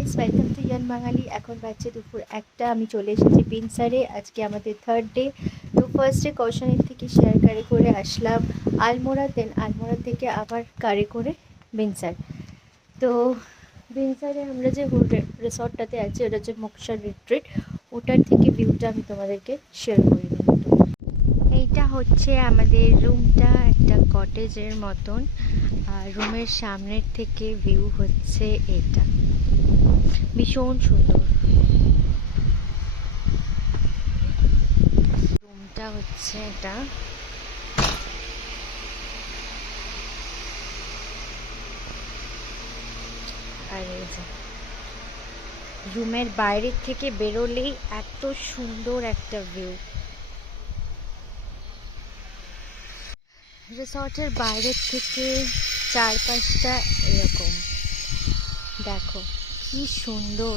Guys, welcome to ইয়ান বাঙালি। এখন বাজছে দুপুর একটা। আমি চলে এসেছি বিনসারে। আজকে আমাদের থার্ড ডে। তো ফার্স্টে কৌশানির থেকে শেয়ার গাড়ি করে আসলাম আলমোড়া, দেন আলমোড়া থেকে আবার গাড়ি করে বিনসার। তো বিনসারে আমরা যে রিসর্টটাতে আছি ওটা হচ্ছে মোক্ষা রিট্রিট। ওটার থেকে ভিউটা আমি তোমাদেরকে শেয়ার করে দিই। এইটা হচ্ছে আমাদের রুমটা, একটা কটেজের মতন। আর রুমের সামনের থেকে ভিউ হচ্ছে এটা, ভীষণ সুন্দর। রুমটা হচ্ছে এটা। আর এই যে রুমের বাইরের থেকে বেরোলেই এত সুন্দর একটা ভিউ। রিসর্টের বাইরের থেকে চারপাশটা এরকম দেখো, কি সুন্দর।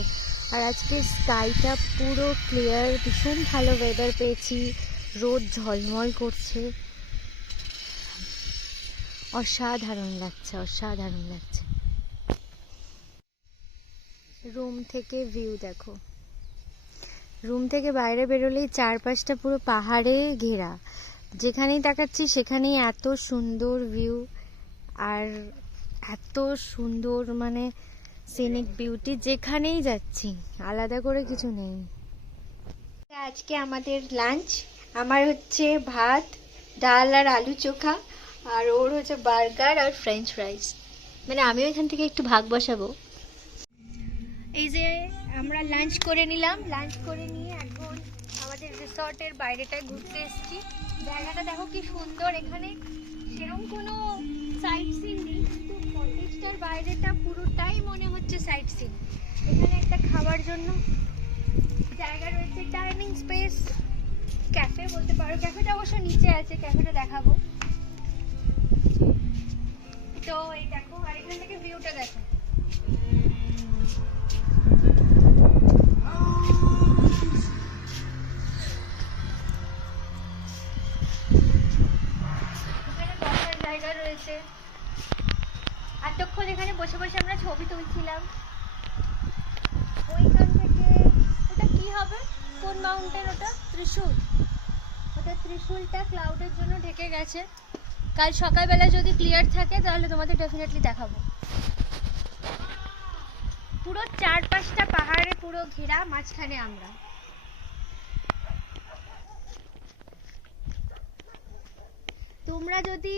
আর আজকে স্কাইটা পুরো ক্লিয়ার, ভীষণ ভালো ওয়েদার পেয়েছি, রোদ ঝলমল করছে, অসাধারণ লাগছে, অসাধারণ লাগছে। রুম থেকে ভিউ দেখো, রুম থেকে বাইরে বেরোলেই চারপাশটা পুরো পাহাড়ে ঘেরা, যেখানেই তাকাচ্ছি সেখানেই এত সুন্দর ভিউ। আর এত সুন্দর মানে সিনিক বিউটি, যেখানেই যাচ্ছি আলাদা করে কিছু নেই। আজকে আমাদের লাঞ্চ, আমার হচ্ছে ভাত, ডাল আর আলু চোখা, আর ওর হচ্ছে বার্গার আর ফ্রেঞ্চ ফ্রাইস। মানে আমিও এখান থেকে একটু ভাগ বসাবো। এই যে আমরা লাঞ্চ করে নিলাম, লাঞ্চ করে নিয়ে এখন আমাদের রিসর্টের বাইরেটায় ঘুরতে এসেছি। জায়গাটা দেখো কি সুন্দর। এখানে সেরকম কোনো সাইট সিন নেই, কিন্তু কটেজটার বাইরেটা পুরোটাই মনে হচ্ছে সাইট সিন। এখানে একটা খাওয়ার জন্য জায়গা রয়েছে, ডাইনিং স্পেস, ক্যাফে বলতে পারো। ক্যাফেটা অবশ্য নিচে আছে, ক্যাফেটা দেখাবো। তো এই দেখো, আর এখান থেকে ভিউটা দেখো। জায়গা রয়েছে, এতক্ষণ এখানে বসে বসে আমরা ছবি তুলছিলাম। ওইখান থেকে ওটা কি হবে, কোন মাউন্টেন ওটা? ত্রিশূল। ওটা ত্রিশূলটা ক্লাউডের জন্য ঢেকে গেছে। কাল সকালবেলা যদি ক্লিয়ার থাকে তাহলে তোমাদের ডেফিনেটলি দেখাবো। পুরো চারপাশটা পাহাড়ে পুরো ঘেরা, মাঝখানে আমরা। তোমরা যদি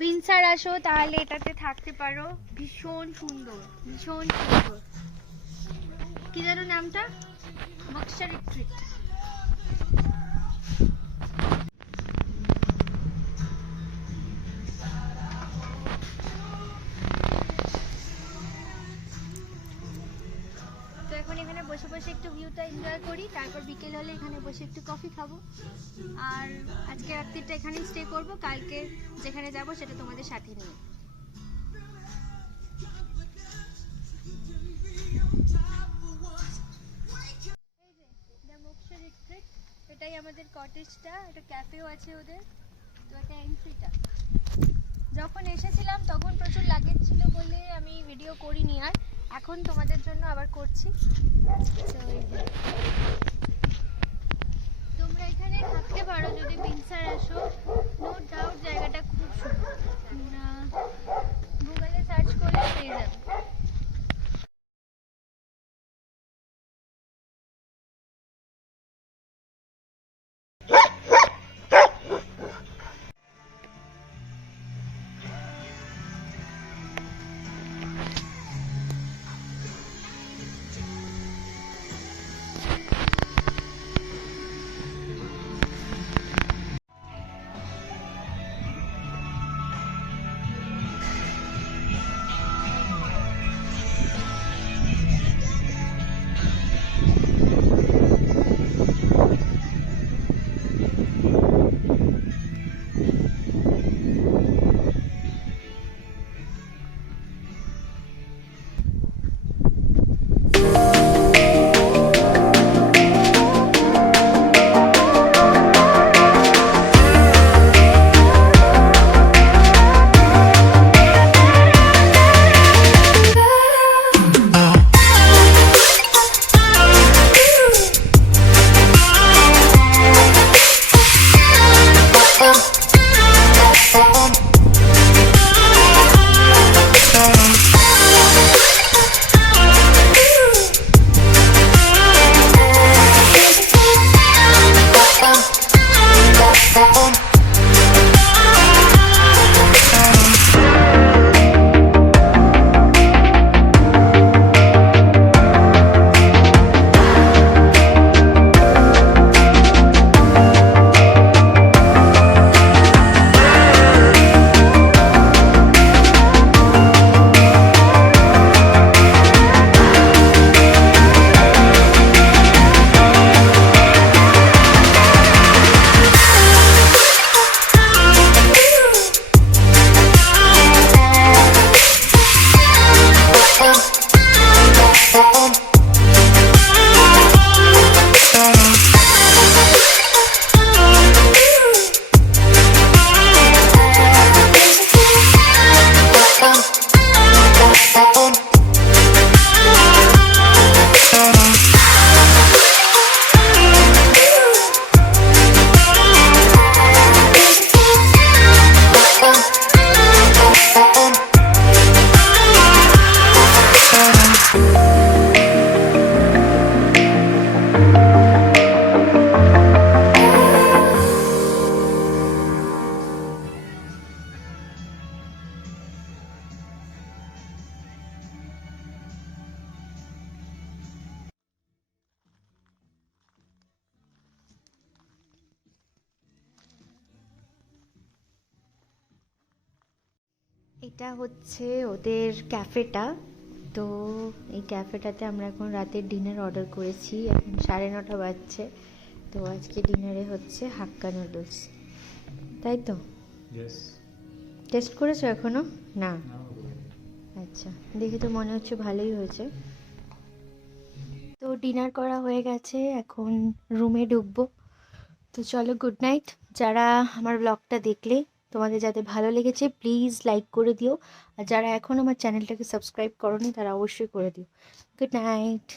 বিনসার আসো তাহলে এটাতে থাকতে পারো, ভীষণ সুন্দর, ভীষণ সুন্দর। কি যেন নামটা? মোক্ষা রিট্রিট। তো এখন এখানে বসে বসে একটু ভিউটা এনজয় করি, তারপর বিকেল হলে এখানে বসে একটু কফি খাবো। আর আজকে রাত্রিটা এখানেই স্টে করব, কালকে যেখানে যাব সেটা তোমাদের সাথে নিয়ে। মোক্ষা রিট্রিট, এটাই আমাদের কটেজটা। এটা ক্যাফেও আছে ওদের। তো এটা এন্ট্রিটা। যখন এসেছিলাম তখন প্রচুর লাগেজ ছিল বলে আমি ভিডিও করিনি, আর এখন তোমাদের জন্য আবার করছি। তোমরা এখানে থাকতে পারো যদি বিনসার আসো, নো ডাউট জায়গাটা খুব সুন্দর। গুগলে সার্চ করলে পেয়ে যাবে। এটা হচ্ছে ওদের ক্যাফেটা। তো এই ক্যাফেটাতে আমরা এখন রাতের ডিনার অর্ডার করেছি, এখন 9:30 বাজছে। তো আজকে ডিনারে হচ্ছে হাক্কা নুডলস, তাই তো? টেস্ট করেছো এখনো? না, আচ্ছা, দেখে তো মনে হচ্ছে ভালোই হয়েছে। তো ডিনার করা হয়ে গেছে, এখন রুমে ঢুকবো। তো চলো, গুড নাইট। যারা আমার ব্লগটা দেখলে, তোমাদের যাদের ভালো লেগেছে প্লিজ লাইক করে দিও, আর যারা এখন আমার চ্যানেলটাকে সাবস্ক্রাইব করোনি তারা অবশ্যই করে দিও। Good night.